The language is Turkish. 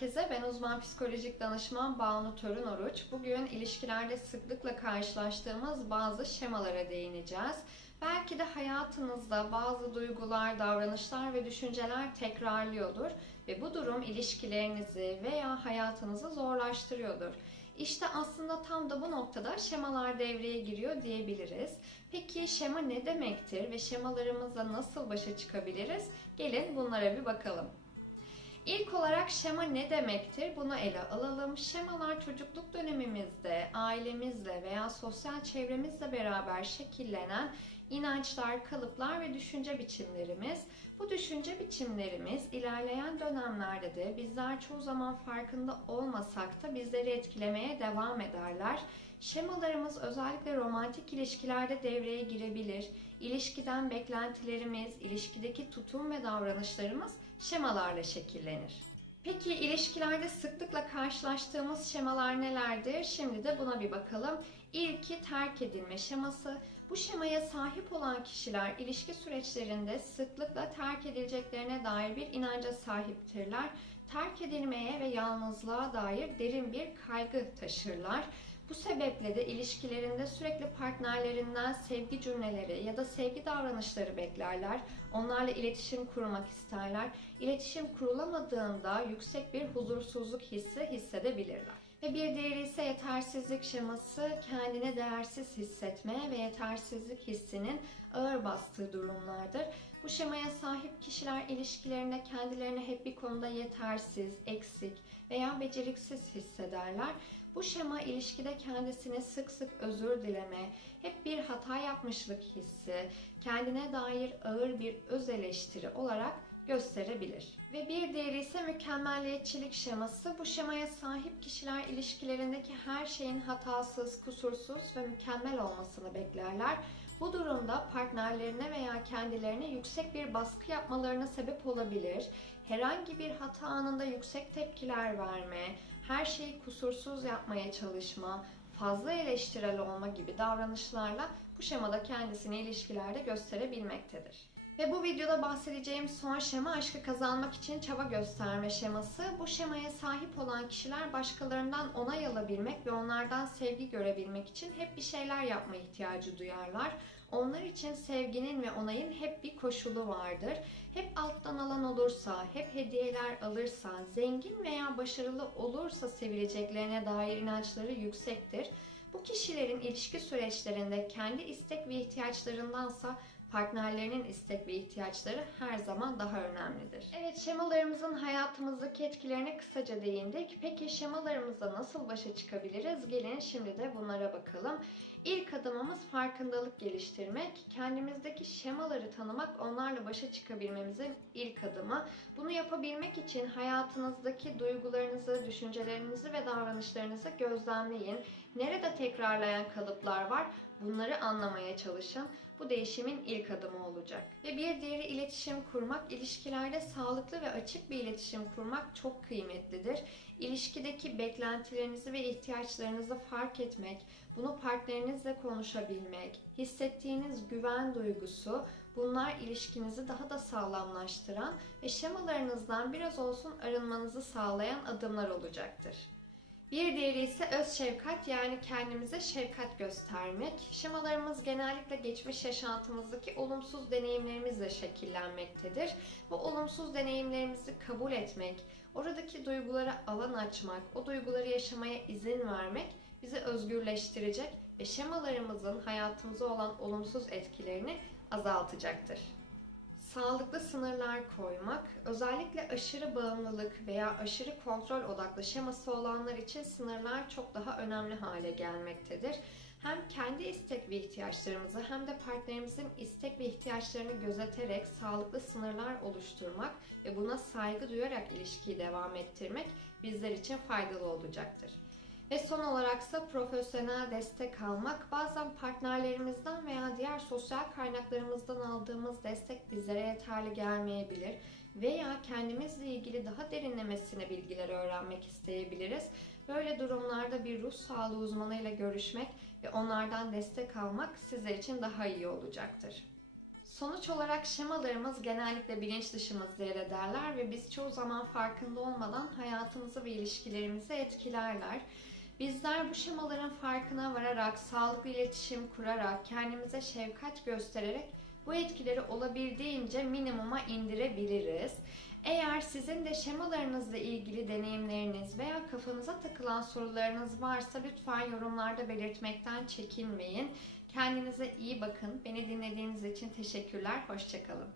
herkese. Ben uzman psikolojik danışman Banu Torun Oruç. Bugün ilişkilerde sıklıkla karşılaştığımız bazı şemalara değineceğiz. Belki de hayatınızda bazı duygular, davranışlar ve düşünceler tekrarlıyordur ve bu durum ilişkilerinizi veya hayatınızı zorlaştırıyordur. İşte aslında tam da bu noktada şemalar devreye giriyor diyebiliriz. Peki şema ne demektir ve şemalarımızla nasıl başa çıkabiliriz? Gelin bunlara bir bakalım. İlk olarak şema ne demektir? Bunu ele alalım. Şemalar çocukluk dönemimizde ailemizle veya sosyal çevremizle beraber şekillenen inançlar, kalıplar ve düşünce biçimlerimiz. Bu düşünce biçimlerimiz ilerleyen dönemlerde de bizler çoğu zaman farkında olmasak da bizleri etkilemeye devam ederler. Şemalarımız özellikle romantik ilişkilerde devreye girebilir. İlişkiden beklentilerimiz, ilişkideki tutum ve davranışlarımız şemalarla şekillenir. Peki ilişkilerde sıklıkla karşılaştığımız şemalar nelerdir? Şimdi de buna bir bakalım. İlki terk edilme şeması. Bu şemaya sahip olan kişiler ilişki süreçlerinde sıklıkla terk edileceklerine dair bir inanca sahiptirler. Terk edilmeye ve yalnızlığa dair derin bir kaygı taşırlar. Bu sebeple de ilişkilerinde sürekli partnerlerinden sevgi cümleleri ya da sevgi davranışları beklerler. Onlarla iletişim kurmak isterler. İletişim kurulamadığında yüksek bir huzursuzluk hissi hissedebilirler. Ve bir diğeri ise yetersizlik şeması, kendine değersiz hissetme ve yetersizlik hissinin ağır bastığı durumlardır. Bu şemaya sahip kişiler ilişkilerinde kendilerini hep bir konuda yetersiz, eksik veya beceriksiz hissederler. Bu şema ilişkide kendisini sık sık özür dileme, hep bir hata yapmışlık hissi, kendine dair ağır bir öz eleştiri olarak gösterebilir. Ve bir diğeri ise mükemmelliyetçilik şeması. Bu şemaya sahip kişiler ilişkilerindeki her şeyin hatasız, kusursuz ve mükemmel olmasını beklerler. Bu durumda partnerlerine veya kendilerine yüksek bir baskı yapmalarına sebep olabilir. Herhangi bir hata anında yüksek tepkiler verme, her şeyi kusursuz yapmaya çalışma, fazla eleştirel olma gibi davranışlarla bu şemada kendisini ilişkilerde gösterebilmektedir. Ve bu videoda bahsedeceğim son şema aşkı kazanmak için çaba gösterme şeması. Bu şemaya sahip olan kişiler başkalarından onay alabilmek ve onlardan sevgi görebilmek için hep bir şeyler yapma ihtiyacı duyarlar. Onlar için sevginin ve onayın hep bir koşulu vardır. Hep alttan alan olursa, hep hediyeler alırsa, zengin veya başarılı olursa sevileceklerine dair inançları yüksektir. Bu kişilerin ilişki süreçlerinde kendi istek ve ihtiyaçlarındansa partnerlerinin istek ve ihtiyaçları her zaman daha önemlidir. Evet şemalarımızın hayatımızdaki etkilerine kısaca değindik. Peki şemalarımızla nasıl başa çıkabiliriz? Gelin şimdi de bunlara bakalım. İlk adımımız farkındalık geliştirmek. Kendimizdeki şemaları tanımak onlarla başa çıkabilmemizin ilk adımı. Bunu yapabilmek için hayatınızdaki duygularınızı, düşüncelerinizi ve davranışlarınızı gözlemleyin. Nerede tekrarlayan kalıplar var? Bunları anlamaya çalışın. Bu değişimin ilk adımı olacak. Ve bir diğeri iletişim kurmak. İlişkilerde sağlıklı ve açık bir iletişim kurmak çok kıymetlidir. İlişkideki beklentilerinizi ve ihtiyaçlarınızı fark etmek, bunu partnerinizle konuşabilmek, hissettiğiniz güven duygusu bunlar ilişkinizi daha da sağlamlaştıran ve şemalarınızdan biraz olsun arınmanızı sağlayan adımlar olacaktır. Bir diğeri ise öz şefkat yani kendimize şefkat göstermek. Şemalarımız genellikle geçmiş yaşantımızdaki olumsuz deneyimlerimizle şekillenmektedir. Bu olumsuz deneyimlerimizi kabul etmek, oradaki duygulara alan açmak, o duyguları yaşamaya izin vermek bizi özgürleştirecek ve şemalarımızın hayatımıza olan olumsuz etkilerini azaltacaktır. Sağlıklı sınırlar koymak, özellikle aşırı bağımlılık veya aşırı kontrol odaklı şeması olanlar için sınırlar çok daha önemli hale gelmektedir. Hem kendi istek ve ihtiyaçlarımızı hem de partnerimizin istek ve ihtiyaçlarını gözeterek sağlıklı sınırlar oluşturmak ve buna saygı duyarak ilişkiyi devam ettirmek bizler için faydalı olacaktır. Ve son olaraksa profesyonel destek almak. Bazen partnerlerimizden veya diğer sosyal kaynaklarımızdan aldığımız destek bizlere yeterli gelmeyebilir. Veya kendimizle ilgili daha derinlemesine bilgiler öğrenmek isteyebiliriz. Böyle durumlarda bir ruh sağlığı uzmanıyla görüşmek ve onlardan destek almak sizler için daha iyi olacaktır. Sonuç olarak şemalarımız genellikle bilinç dışımızda yer ederler ve biz çoğu zaman farkında olmadan hayatımızı ve ilişkilerimizi etkilerler. Bizler bu şemaların farkına vararak, sağlıklı iletişim kurarak, kendimize şefkat göstererek bu etkileri olabildiğince minimuma indirebiliriz. Eğer sizin de şemalarınızla ilgili deneyimleriniz veya kafanıza takılan sorularınız varsa lütfen yorumlarda belirtmekten çekinmeyin. Kendinize iyi bakın. Beni dinlediğiniz için teşekkürler. Hoşçakalın.